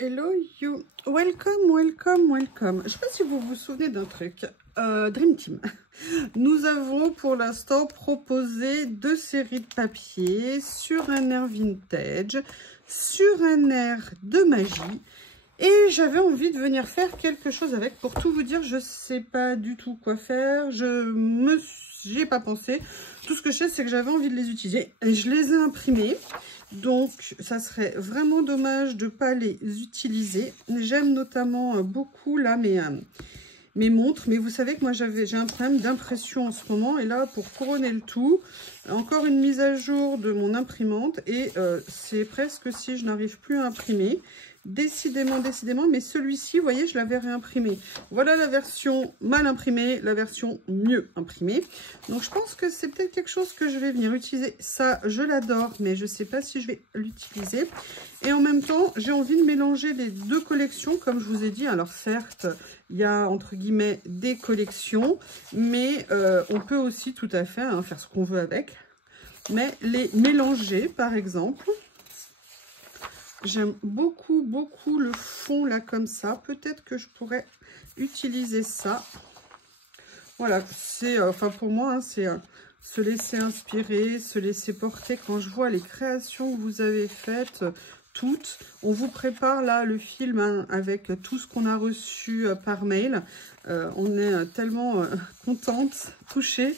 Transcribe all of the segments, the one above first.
Hello you, welcome, welcome, welcome. Je ne sais pas si vous vous souvenez d'un truc. Dream Team. Nous avons pour l'instant proposé 2 séries de papier sur un air vintage, sur un air de magie. Et j'avais envie de venir faire quelque chose avec. Pour tout vous dire, je ne sais pas du tout quoi faire. J'y ai pas pensé. Tout ce que je sais, c'est que j'avais envie de les utiliser. Et je les ai imprimés. Donc, ça serait vraiment dommage de ne pas les utiliser. J'aime notamment beaucoup là mes montres. Mais vous savez que moi, j'ai un problème d'impression en ce moment. Et là, pour couronner le tout, encore une mise à jour de mon imprimante. Et c'est presque si je n'arrive plus à imprimer. Décidément, mais celui-ci, vous voyez, je l'avais réimprimé. Voilà la version mal imprimée, la version mieux imprimée. Donc, je pense que c'est peut-être quelque chose que je vais venir utiliser. Ça, je l'adore, mais je ne sais pas si je vais l'utiliser. Et en même temps, j'ai envie de mélanger les 2 collections, comme je vous ai dit. Alors, certes, il y a, entre guillemets, des collections, mais on peut aussi tout à fait faire ce qu'on veut avec. Mais les mélanger, par exemple... J'aime beaucoup, beaucoup le fond là comme ça. Peut-être que je pourrais utiliser ça. Voilà, c'est, enfin pour moi, hein, c'est se laisser inspirer, se laisser porter. Quand je vois les créations que vous avez faites, toutes, on vous prépare là le film hein, avec tout ce qu'on a reçu par mail. On est tellement contente, touchée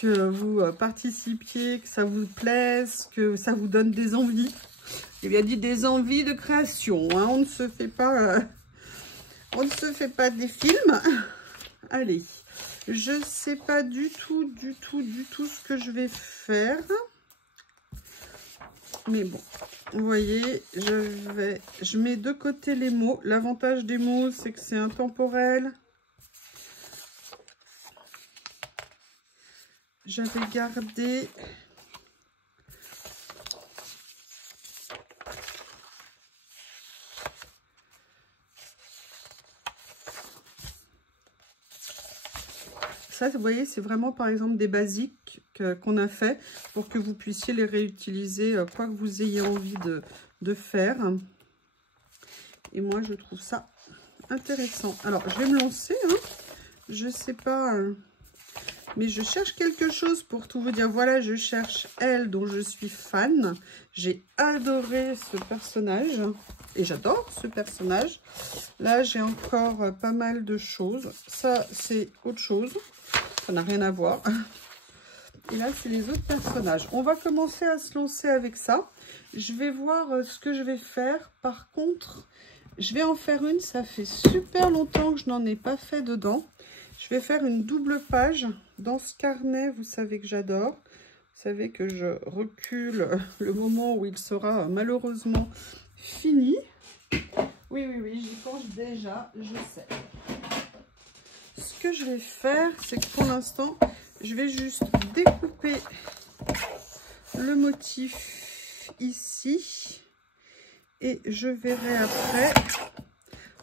que vous participiez, que ça vous plaise, que ça vous donne des envies. Il y a dit des envies de création. Hein. On ne se fait pas des films. Allez, je ne sais pas du tout ce que je vais faire. Mais bon, vous voyez, je mets de côté les mots. L'avantage des mots, c'est que c'est intemporel. J'avais gardé... Ça, vous voyez, c'est vraiment, par exemple, des basiques qu'on a fait pour que vous puissiez les réutiliser, quoi que vous ayez envie de faire. Et moi, je trouve ça intéressant. Alors, je vais me lancer. Hein. Je sais pas, mais je cherche quelque chose pour tout vous dire. Voilà, je cherche Elle, dont je suis fan. J'ai adoré ce personnage. Et j'adore ce personnage. Là, j'ai encore pas mal de choses. Ça, c'est autre chose. Ça n'a rien à voir. Et là, c'est les autres personnages. On va commencer à se lancer avec ça. Je vais voir ce que je vais faire. Par contre, je vais en faire une. Ça fait super longtemps que je n'en ai pas fait dedans. Je vais faire une double page. Dans ce carnet, vous savez que j'adore. Vous savez que je recule le moment où il sera malheureusement fini. Oui, j'y pense déjà, je sais. Ce que je vais faire, c'est que pour l'instant, je vais juste découper le motif ici. Et je verrai après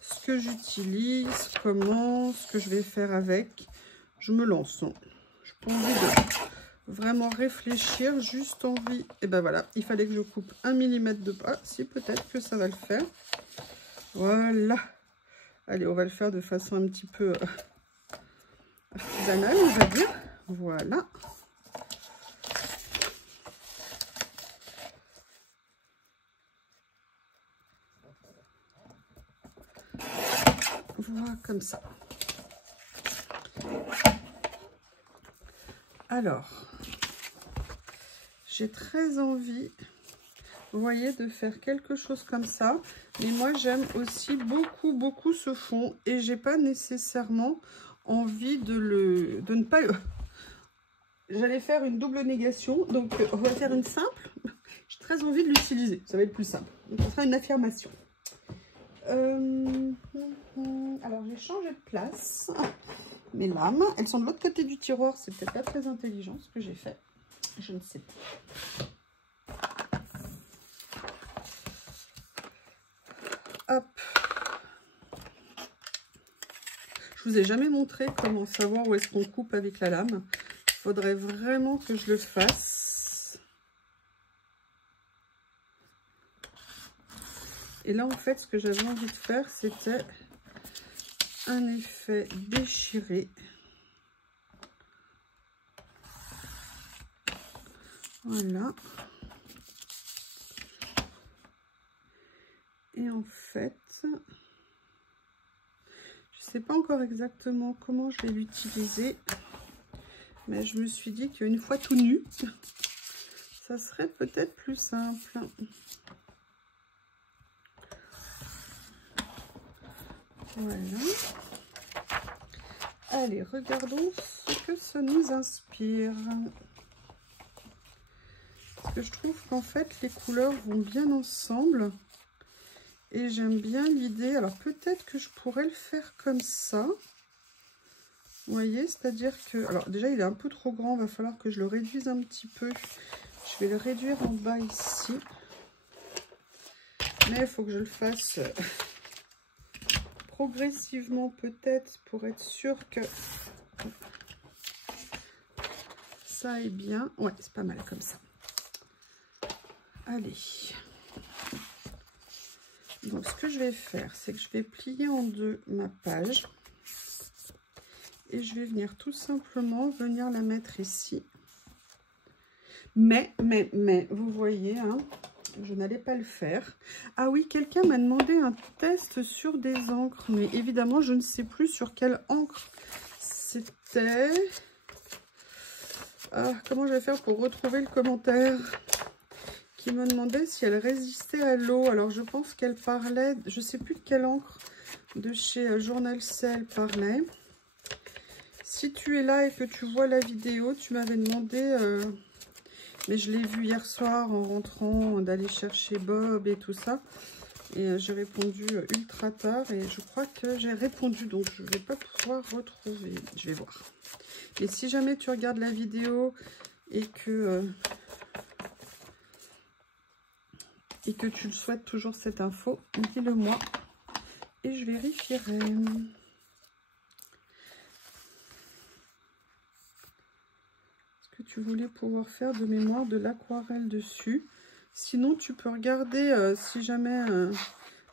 ce que j'utilise, comment, ce que je vais faire avec. Je me lance. Je n'ai pas envie de vraiment réfléchir, juste envie. Et ben voilà, il fallait que je coupe 1 mm de bas. Si, peut-être que ça va le faire. Voilà. Allez, on va le faire de façon un petit peu artisanale, on va dire. Voilà. Voilà, comme ça. Alors, j'ai très envie, vous voyez, de faire quelque chose comme ça. Mais moi, j'aime aussi beaucoup, beaucoup ce fond. Et j'ai pas nécessairement envie de ne pas... J'allais faire une double négation. Donc, on va faire une simple. J'ai très envie de l'utiliser. Ça va être plus simple. Donc, ça sera une affirmation. Alors, j'ai changé de place. Mes lames, elles sont de l'autre côté du tiroir. C'est peut-être pas très intelligent ce que j'ai fait. Je ne sais pas. Hop. Je vous ai jamais montré comment savoir où est-ce qu'on coupe avec la lame. Il faudrait vraiment que je le fasse. Et là, en fait, ce que j'avais envie de faire, c'était un effet déchiré. Voilà. Et en fait, je ne sais pas encore exactement comment je vais l'utiliser. Mais je me suis dit qu'une fois tout nu, ça serait peut-être plus simple. Voilà. Allez, regardons ce que ça nous inspire. Parce que je trouve qu'en fait, les couleurs vont bien ensemble. Et j'aime bien l'idée. Alors, peut-être que je pourrais le faire comme ça. Vous voyez, c'est-à-dire que... Alors, déjà, il est un peu trop grand. Il va falloir que je le réduise un petit peu. Je vais le réduire en bas ici. Mais il faut que je le fasse progressivement, peut-être, pour être sûr que ça est bien. Ouais, c'est pas mal comme ça. Allez. Donc, ce que je vais faire, c'est que je vais plier en deux ma page. Et je vais venir tout simplement venir la mettre ici. Mais, vous voyez, hein, je n'allais pas le faire. Ah oui, quelqu'un m'a demandé un test sur des encres. Mais évidemment, je ne sais plus sur quelle encre c'était. Ah, comment je vais faire pour retrouver le commentaire qui me demandait si elle résistait à l'eau. Alors, je pense qu'elle parlait, je ne sais plus de quelle encre de chez Journal Cell parlait. Si tu es là et que tu vois la vidéo, tu m'avais demandé, mais je l'ai vu hier soir en rentrant, d'aller chercher Bob et tout ça. Et j'ai répondu ultra tard et je crois que j'ai répondu, donc je ne vais pas pouvoir retrouver. Je vais voir. Et si jamais tu regardes la vidéo et que tu le souhaites toujours cette info, dis-le moi et je vérifierai. Tu voulais pouvoir faire de mémoire de l'aquarelle dessus. Sinon, tu peux regarder si jamais,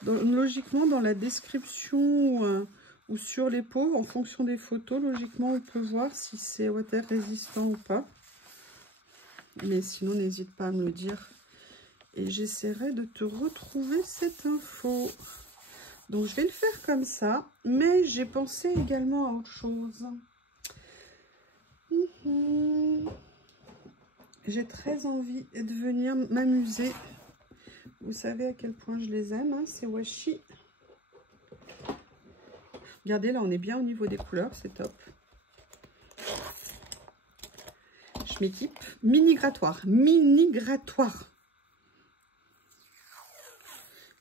logiquement, dans la description ou sur les pots, en fonction des photos, logiquement, on peut voir si c'est water résistant ou pas. Mais sinon, n'hésite pas à me le dire. Et j'essaierai de te retrouver cette info. Donc, je vais le faire comme ça. Mais j'ai pensé également à autre chose. J'ai très envie de venir m'amuser. Vous savez à quel point je les aime, hein, ces washi. Regardez, là, on est bien au niveau des couleurs, c'est top. Je m'équipe. Mini grattoir. Mini grattoir.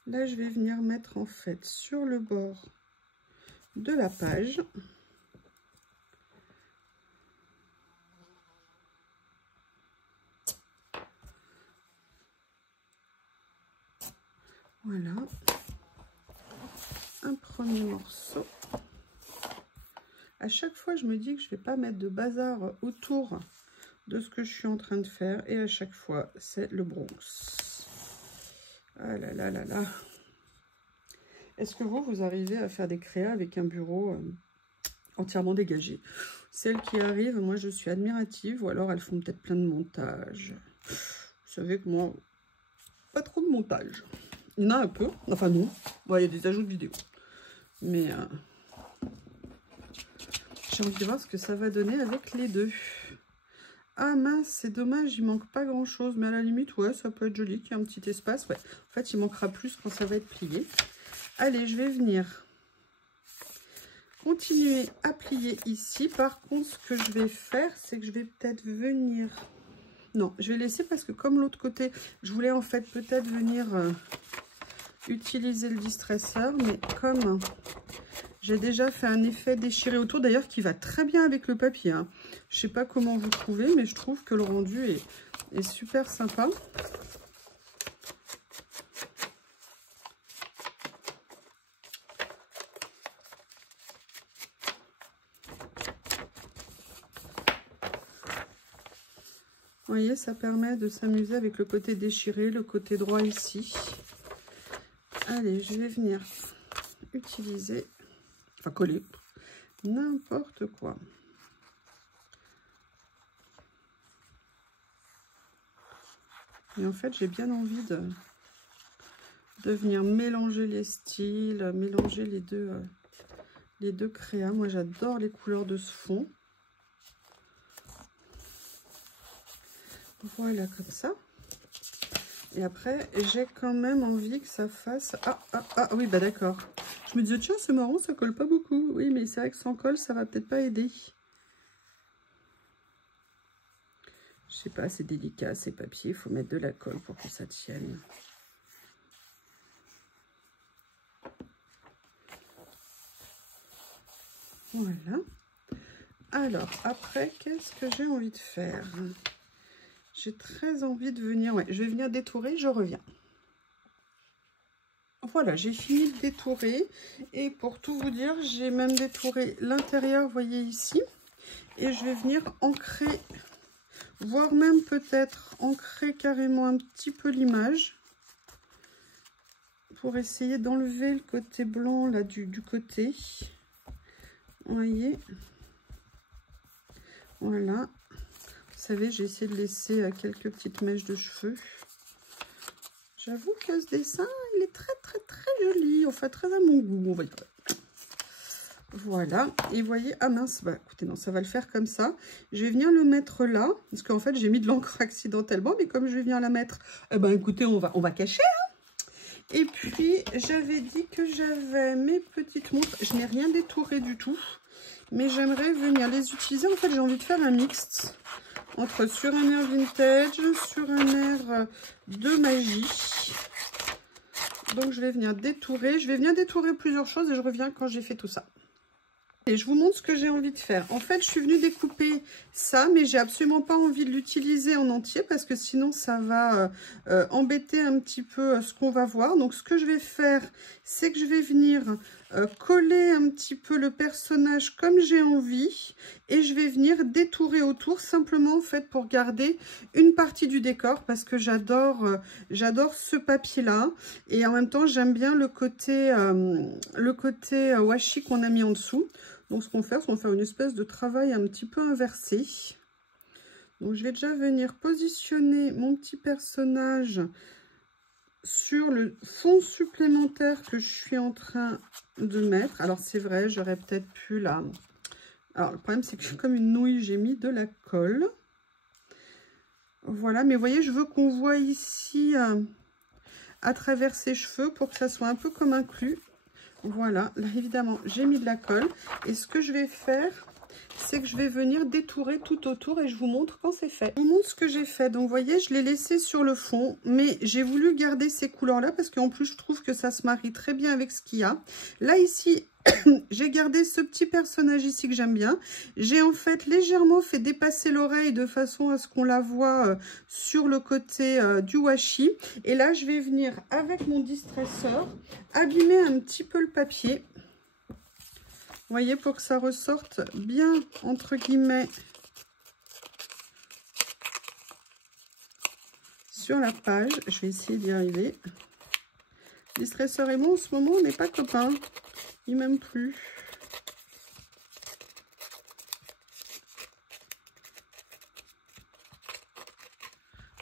Là, je vais venir mettre, en fait, sur le bord de la page. Voilà, un premier morceau. À chaque fois, je me dis que je ne vais pas mettre de bazar autour de ce que je suis en train de faire. Et à chaque fois, c'est le Bronx. Ah là là là là. Est-ce que vous arrivez à faire des créas avec un bureau entièrement dégagé? Celles qui arrivent, moi, je suis admirative. Ou alors, elles font peut-être plein de montage. Vous savez que moi, pas trop de montage. Il y en a un peu, enfin non, ouais, il y a des ajouts de vidéos. Mais j'ai envie de voir ce que ça va donner avec les deux. Ah mince, c'est dommage, il manque pas grand chose. Mais à la limite, ouais, ça peut être joli qu'il y ait un petit espace. Ouais, en fait, il manquera plus quand ça va être plié. Allez, je vais venir continuer à plier ici. Par contre, ce que je vais faire, c'est que je vais peut-être venir... Non, je vais laisser parce que comme l'autre côté, je voulais en fait peut-être venir... utiliser le distresseur, mais comme j'ai déjà fait un effet déchiré autour, d'ailleurs qui va très bien avec le papier, hein. Je sais pas comment vous trouvez, mais je trouve que le rendu est super sympa. Vous voyez, ça permet de s'amuser avec le côté déchiré, le côté droit ici. Allez, je vais venir utiliser, enfin coller, n'importe quoi. Et en fait, j'ai bien envie de venir mélanger les styles, mélanger les deux créas. Moi, j'adore les couleurs de ce fond. Voilà, comme ça. Et après, j'ai quand même envie que ça fasse... Ah oui, bah d'accord. Je me disais, tiens, c'est marrant, ça colle pas beaucoup. Oui, mais c'est vrai que sans colle, ça va peut-être pas aider. Je sais pas, c'est délicat, ces papiers. Il faut mettre de la colle pour que ça tienne. Voilà. Alors, après, qu'est-ce que j'ai envie de faire? J'ai très envie de venir... Ouais, je vais venir détourer, je reviens. Voilà, j'ai fini de détourer. Et pour tout vous dire, j'ai même détouré l'intérieur, vous voyez ici. Et je vais venir ancrer, voire même peut-être ancrer carrément un petit peu l'image. Pour essayer d'enlever le côté blanc là du côté. Vous voyez? Voilà. Vous savez, j'ai essayé de laisser quelques petites mèches de cheveux. J'avoue que ce dessin, il est très joli. Enfin, très à mon goût, on va dire. Voilà. Et vous voyez, ah mince, bah écoutez, non, ça va le faire comme ça. Je vais venir le mettre là. Parce qu'en fait, j'ai mis de l'encre accidentellement. Mais comme je vais venir la mettre, eh ben écoutez, on va cacher, hein. Et puis, j'avais dit que j'avais mes petites montres. Je n'ai rien détouré du tout. Mais j'aimerais venir les utiliser. En fait, j'ai envie de faire un mixte entre sur un air vintage, sur un air de magie. Donc, je vais venir détourer. Je vais venir détourer plusieurs choses et je reviens quand j'ai fait tout ça. Et je vous montre ce que j'ai envie de faire. En fait, je suis venue découper ça, mais j'ai absolument pas envie de l'utiliser en entier parce que sinon, ça va embêter un petit peu ce qu'on va voir. Donc, ce que je vais faire, c'est que je vais venir coller un petit peu le personnage comme j'ai envie et je vais venir détourer autour simplement en fait pour garder une partie du décor parce que j'adore ce papier là et en même temps j'aime bien le côté washi qu'on a mis en dessous. Donc ce qu'on va faire, c'est qu'on va faire une espèce de travail un petit peu inversé. Donc je vais déjà venir positionner mon petit personnage sur le fond supplémentaire que je suis en train de mettre. Alors c'est vrai, j'aurais peut-être pu là. Alors le problème c'est que comme une nouille, j'ai mis de la colle. Voilà, mais vous voyez, je veux qu'on voit ici à travers ses cheveux pour que ça soit un peu comme un clou. Voilà, là évidemment j'ai mis de la colle. Et ce que je vais faire, c'est que je vais venir détourer tout autour et je vous montre quand c'est fait. Je vous montre ce que j'ai fait. Donc vous voyez, je l'ai laissé sur le fond, mais j'ai voulu garder ces couleurs là parce qu'en plus je trouve que ça se marie très bien avec ce qu'il y a. Là ici, j'ai gardé ce petit personnage ici que j'aime bien. J'ai en fait légèrement fait dépasser l'oreille de façon à ce qu'on la voit sur le côté du washi. Et là, je vais venir avec mon distresseur abîmer un petit peu le papier. Vous voyez, pour que ça ressorte bien, entre guillemets, sur la page. Je vais essayer d'y arriver. Le distresseur et moi, en ce moment, on n'est pas copains. Il m'aime plus.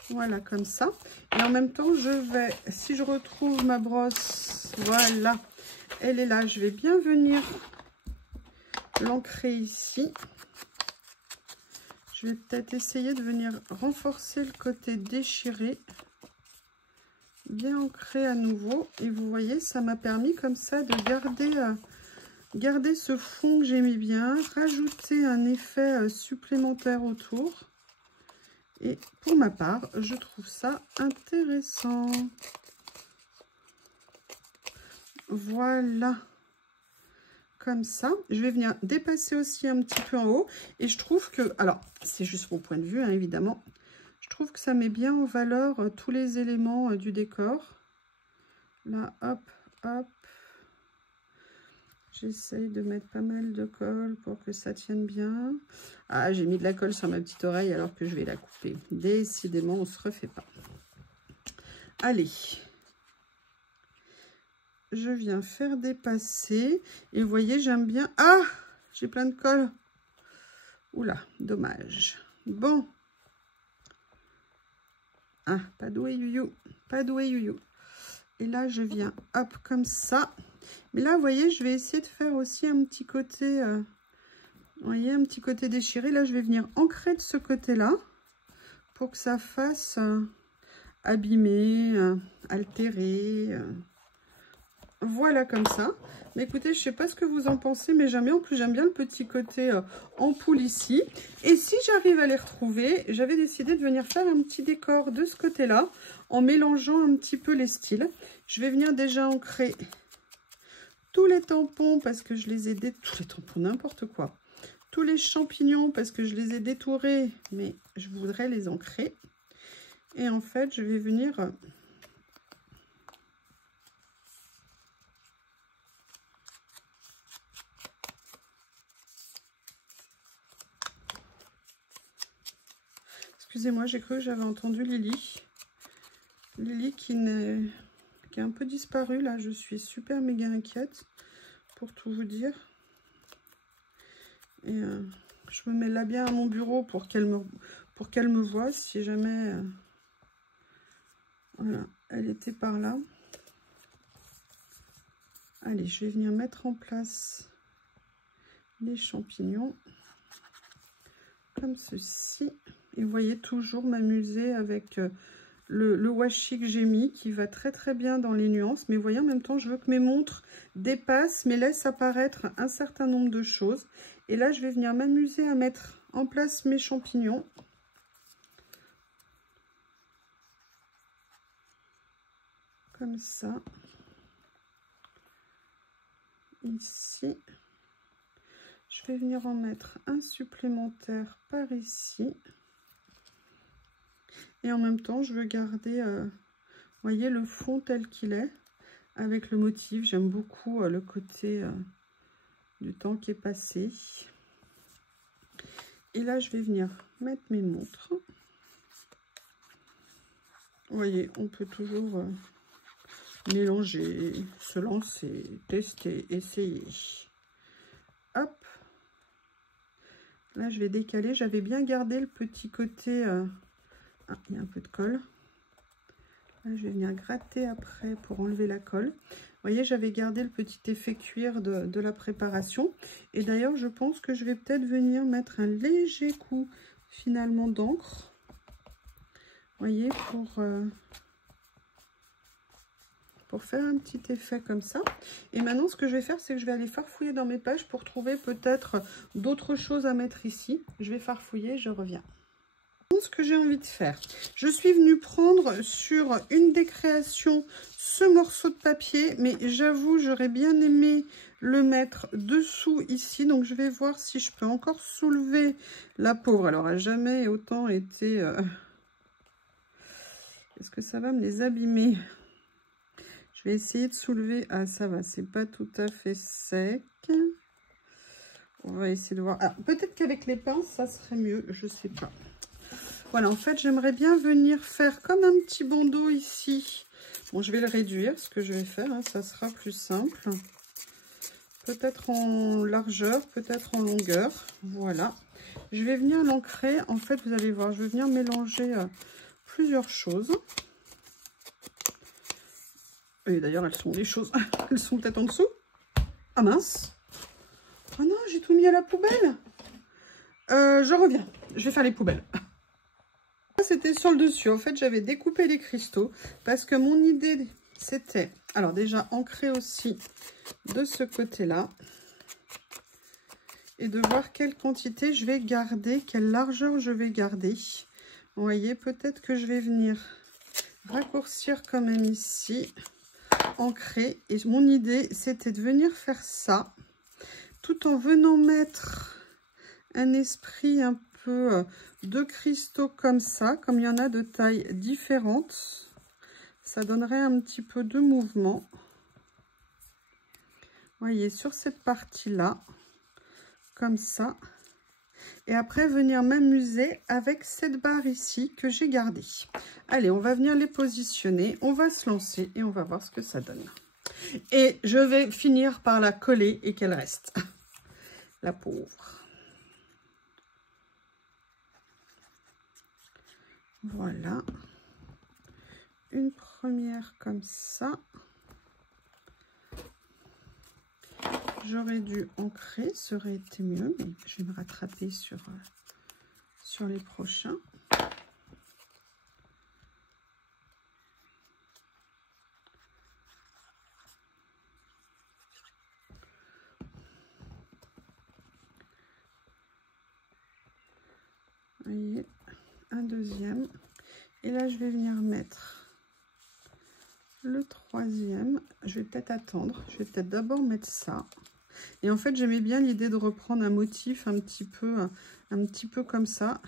Voilà, comme ça. Et en même temps, je vais, si je retrouve ma brosse, voilà, elle est là. Je vais bien venir l'ancrer ici. Je vais peut-être essayer de venir renforcer le côté déchiré. Bien ancré à nouveau. Et vous voyez, ça m'a permis comme ça de garder ce fond que j'ai mis bien. Rajouter un effet supplémentaire autour. Et pour ma part, je trouve ça intéressant. Voilà. Comme ça. Je vais venir dépasser aussi un petit peu en haut. Et je trouve que, alors, c'est juste mon point de vue, hein, évidemment. Je trouve que ça met bien en valeur tous les éléments du décor. Là, hop, hop. J'essaye de mettre pas mal de colle pour que ça tienne bien. Ah, j'ai mis de la colle sur ma petite oreille alors que je vais la couper. Décidément, on ne se refait pas. Allez. je viens faire dépasser. Et vous voyez, j'aime bien... Ah, j'ai plein de colle. Oula, dommage. Bon. Ah, pas doué youyou. Pas doué youyou. Et là, je viens, hop, comme ça. Mais là, vous voyez, je vais essayer de faire aussi un petit côté... vous voyez, un petit côté déchiré. Là, je vais venir ancrer de ce côté-là pour que ça fasse abîmer, altérer. Voilà, comme ça. Mais écoutez, je ne sais pas ce que vous en pensez, mais j'aime bien. En plus, j'aime bien le petit côté ampoule ici. Et si j'arrive à les retrouver, j'avais décidé de venir faire un petit décor de ce côté-là, en mélangeant un petit peu les styles. Je vais venir déjà ancrer tous les tampons, parce que je les ai... Tous les tampons, n'importe quoi. Tous les champignons, parce que je les ai détourés, mais je voudrais les ancrer. Et en fait, je vais venir... Excusez-moi, j'ai cru que j'avais entendu Lily. Lily qui est un peu disparue, là. Je suis super méga inquiète, pour tout vous dire. Et je me mets là bien à mon bureau pour qu'elle me voie, si jamais... voilà, elle était par là. Allez, je vais venir mettre en place les champignons. Comme ceci. Et vous voyez, toujours m'amuser avec le washi que j'ai mis, qui va très très bien dans les nuances. Mais vous voyez, en même temps, je veux que mes montres dépassent, mais laissent apparaître un certain nombre de choses. Et là, je vais venir m'amuser à mettre en place mes champignons. Comme ça. Ici. Je vais venir en mettre un supplémentaire par ici. Et en même temps, je veux garder, vous voyez, le fond tel qu'il est, avec le motif. J'aime beaucoup le côté du temps qui est passé. Et là, je vais venir mettre mes montres. Vous voyez, on peut toujours mélanger, se lancer, tester, essayer. Hop. Là, je vais décaler. J'avais bien gardé le petit côté... ah, il y a un peu de colle. Là, je vais venir gratter après pour enlever la colle. Vous voyez, j'avais gardé le petit effet cuir de la préparation. Et d'ailleurs, je pense que je vais peut-être venir mettre un léger coup finalement d'encre. Vous voyez, pour faire un petit effet comme ça. Et maintenant, ce que je vais faire, c'est que je vais aller farfouiller dans mes pages pour trouver peut-être d'autres choses à mettre ici. Je vais farfouiller, je reviens. Ce que j'ai envie de faire, je suis venue prendre sur une des créations ce morceau de papier, mais j'avoue, j'aurais bien aimé le mettre dessous ici. Donc, je vais voir si je peux encore soulever la pauvre. Alors, elle n'a jamais autant été... Est-ce que ça va me les abîmer? Je vais essayer de soulever. Ah, ça va, c'est pas tout à fait sec. On va essayer de voir. Ah, peut-être qu'avec les pinces, ça serait mieux. Je sais pas. Voilà, en fait, j'aimerais bien venir faire comme un petit bandeau ici. Bon, je vais le réduire, ce que je vais faire. Hein, ça sera plus simple. Peut-être en largeur, peut-être en longueur. Voilà. Je vais venir l'ancrer. En fait, vous allez voir, je vais venir mélanger plusieurs choses. Et d'ailleurs, elles sont les choses. Elles sont peut-être en dessous. Ah mince. Oh non, j'ai tout mis à la poubelle. Je reviens. Je vais faire les poubelles. C'était sur le dessus. En fait, j'avais découpé les cristaux parce que mon idée, c'était... Alors déjà, ancrer aussi de ce côté-là. Et de voir quelle quantité je vais garder, quelle largeur je vais garder. Vous voyez, peut-être que je vais venir raccourcir quand même ici. Ancrer. Et mon idée, c'était de venir faire ça. Tout en venant mettre un esprit un peu de cristaux comme ça. Comme il y en a de tailles différentes. Ça donnerait un petit peu de mouvement. Vous voyez, sur cette partie-là. Comme ça. Et après, venir m'amuser avec cette barre ici que j'ai gardée. Allez, on va venir les positionner. On va se lancer et on va voir ce que ça donne. Et je vais finir par la coller et qu'elle reste. La pauvre. Voilà. Une première comme ça. J'aurais dû ancrer, ça aurait été mieux, mais je vais me rattraper sur les prochains. Vous voyez, un deuxième. Et là, je vais venir mettre le troisième. Je vais peut-être attendre. Je vais peut-être d'abord mettre ça. Et en fait, j'aimais bien l'idée de reprendre un motif un petit peu comme ça.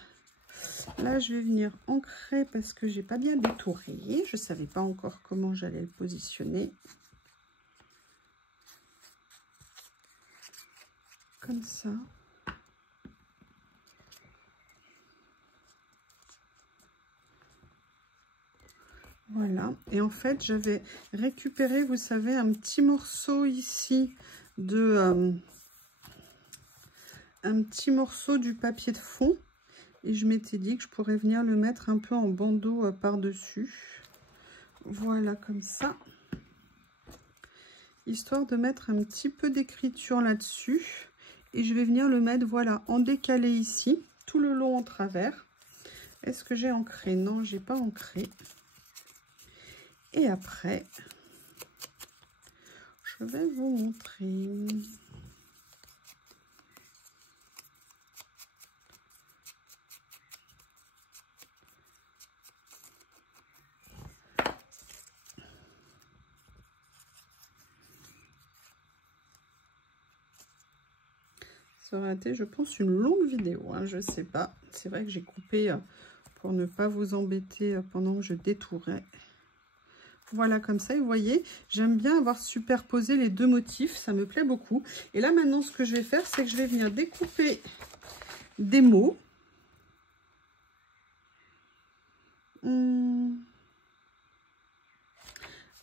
Là, je vais venir ancrer parce que j'ai pas bien détouré. Je savais pas encore comment j'allais le positionner. Comme ça. Voilà. Et en fait, j'avais récupéré, vous savez, un petit morceau ici de... un petit morceau du papier de fond. Et je m'étais dit que je pourrais venir le mettre un peu en bandeau par-dessus. Voilà, comme ça. Histoire de mettre un petit peu d'écriture là-dessus. Et je vais venir le mettre, voilà, en décalé ici, tout le long en travers. Est-ce que j'ai ancré? Non, j'ai pas ancré. Et après, je vais vous montrer. Ça aurait été, je pense, une longue vidéo, hein, je sais pas. C'est vrai que j'ai coupé pour ne pas vous embêter pendant que je détourais. Voilà, comme ça, et vous voyez, j'aime bien avoir superposé les deux motifs, ça me plaît beaucoup. Et là, maintenant, ce que je vais faire, c'est que je vais venir découper des mots.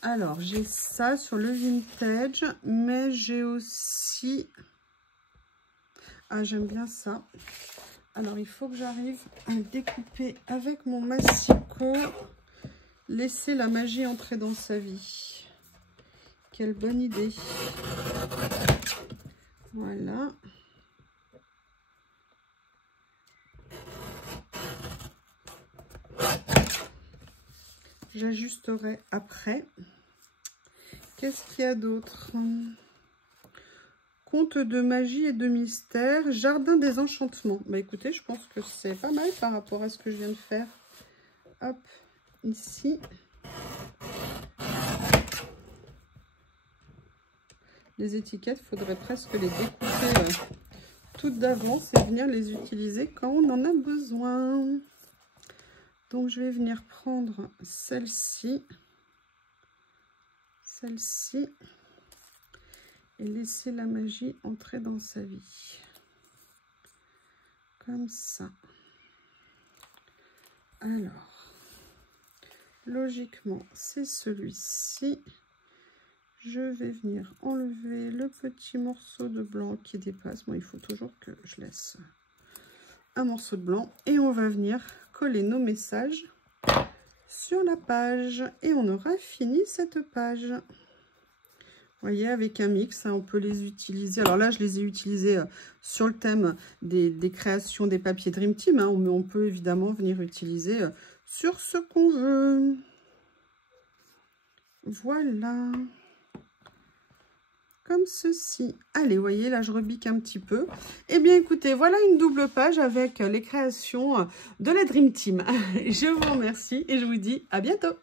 Alors, j'ai ça sur le vintage, mais j'ai aussi... Ah, j'aime bien ça. Alors, il faut que j'arrive à découper avec mon massicot. Laisser la magie entrer dans sa vie. Quelle bonne idée. Voilà. J'ajusterai après. Qu'est-ce qu'il y a d'autre? Conte de magie et de mystère. Jardin des enchantements. Bah écoutez, je pense que c'est pas mal par rapport à ce que je viens de faire. Hop. Ici, les étiquettes, il faudrait presque les découper toutes d'avance et venir les utiliser quand on en a besoin. Donc, je vais venir prendre celle-ci, et laisser la magie entrer dans sa vie. Comme ça. Alors. Logiquement, c'est celui-ci. Je vais venir enlever le petit morceau de blanc qui dépasse. Bon, il faut toujours que je laisse un morceau de blanc. Et on va venir coller nos messages sur la page. Et on aura fini cette page. Vous voyez, avec un mix, hein, on peut les utiliser. Alors là, je les ai utilisés sur le thème des créations des papiers Dream Team. Hein, mais on peut évidemment venir utiliser... sur ce qu'on veut. Voilà. Comme ceci. Allez, vous voyez, là, je rebique un petit peu. Eh bien, écoutez, voilà une double page avec les créations de la Dream Team. Je vous remercie et je vous dis à bientôt.